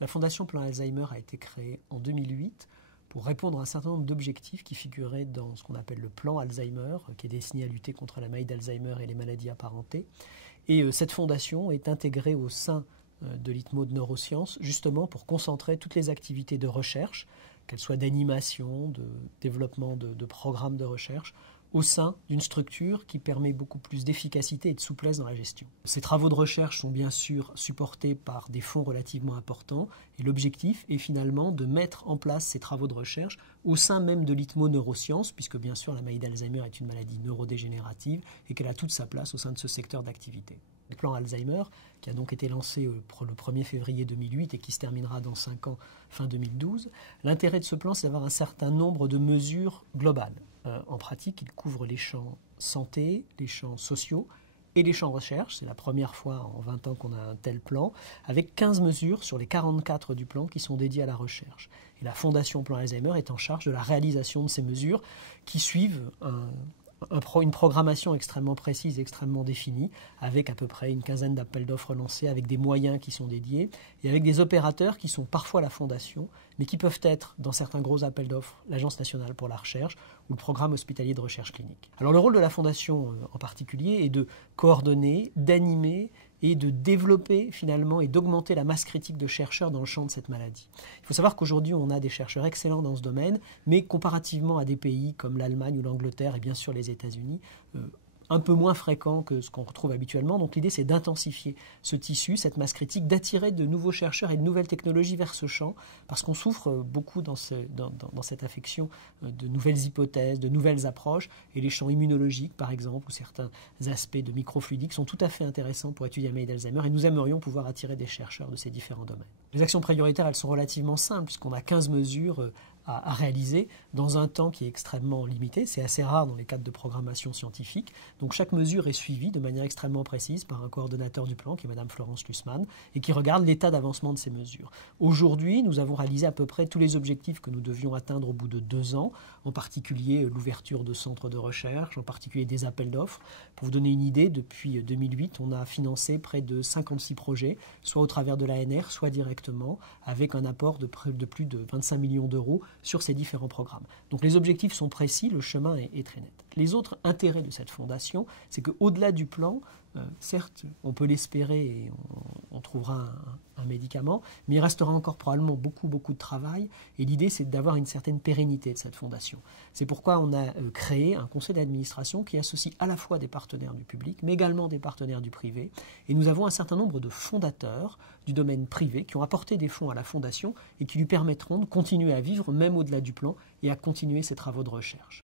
La Fondation Plan Alzheimer a été créée en 2008 pour répondre à un certain nombre d'objectifs qui figuraient dans ce qu'on appelle le plan Alzheimer, qui est destiné à lutter contre la maladie d'Alzheimer et les maladies apparentées. Et cette fondation est intégrée au sein de l'ITMO de neurosciences, justement pour concentrer toutes les activités de recherche, qu'elles soient d'animation, de développement de programmes de recherche, au sein d'une structure qui permet beaucoup plus d'efficacité et de souplesse dans la gestion. Ces travaux de recherche sont bien sûr supportés par des fonds relativement importants et l'objectif est finalement de mettre en place ces travaux de recherche au sein même de l'ITMO neurosciences, puisque bien sûr la maladie d'Alzheimer est une maladie neurodégénérative et qu'elle a toute sa place au sein de ce secteur d'activité. Le plan Alzheimer, qui a donc été lancé le 1er février 2008 et qui se terminera dans 5 ans, fin 2012, l'intérêt de ce plan, c'est d'avoir un certain nombre de mesures globales. En pratique, il couvre les champs santé, les champs sociaux et les champs recherche. C'est la première fois en 20 ans qu'on a un tel plan, avec 15 mesures sur les 44 du plan qui sont dédiées à la recherche. Et la Fondation Plan Alzheimer est en charge de la réalisation de ces mesures qui suivent une programmation extrêmement précise, extrêmement définie, avec à peu près une quinzaine d'appels d'offres lancés, avec des moyens qui sont dédiés, et avec des opérateurs qui sont parfois la Fondation, mais qui peuvent être, dans certains gros appels d'offres, l'Agence nationale pour la recherche ou le Programme hospitalier de recherche clinique. Alors le rôle de la Fondation en particulier est de coordonner, d'animer et de développer finalement et d'augmenter la masse critique de chercheurs dans le champ de cette maladie. Il faut savoir qu'aujourd'hui on a des chercheurs excellents dans ce domaine, mais comparativement à des pays comme l'Allemagne ou l'Angleterre et bien sûr les États-Unis, un peu moins fréquent que ce qu'on retrouve habituellement. Donc l'idée, c'est d'intensifier ce tissu, cette masse critique, d'attirer de nouveaux chercheurs et de nouvelles technologies vers ce champ, parce qu'on souffre beaucoup dans cette affection de nouvelles hypothèses, de nouvelles approches, et les champs immunologiques, par exemple, ou certains aspects de microfluidique sont tout à fait intéressants pour étudier la maladie d'Alzheimer, et nous aimerions pouvoir attirer des chercheurs de ces différents domaines. Les actions prioritaires, elles sont relativement simples, puisqu'on a 15 mesures à réaliser dans un temps qui est extrêmement limité. C'est assez rare dans les cadres de programmation scientifique. Donc chaque mesure est suivie de manière extrêmement précise par un coordonnateur du plan, qui est Madame Florence Lussmann, et qui regarde l'état d'avancement de ces mesures. Aujourd'hui, nous avons réalisé à peu près tous les objectifs que nous devions atteindre au bout de 2 ans, en particulier l'ouverture de centres de recherche, en particulier des appels d'offres. Pour vous donner une idée, depuis 2008, on a financé près de 56 projets, soit au travers de l'ANR, soit directement, avec un apport de plus de 25 millions d'euros sur ces différents programmes. Donc les objectifs sont précis, le chemin est très net. Les autres intérêts de cette fondation, c'est qu'au-delà du plan, certes, on peut l'espérer et on trouvera un médicament, mais il restera encore probablement beaucoup de travail. Et l'idée, c'est d'avoir une certaine pérennité de cette fondation. C'est pourquoi on a créé un conseil d'administration qui associe à la fois des partenaires du public, mais également des partenaires du privé. Et nous avons un certain nombre de fondateurs du domaine privé qui ont apporté des fonds à la fondation et qui lui permettront de continuer à vivre, même au-delà du plan, et à continuer ses travaux de recherche.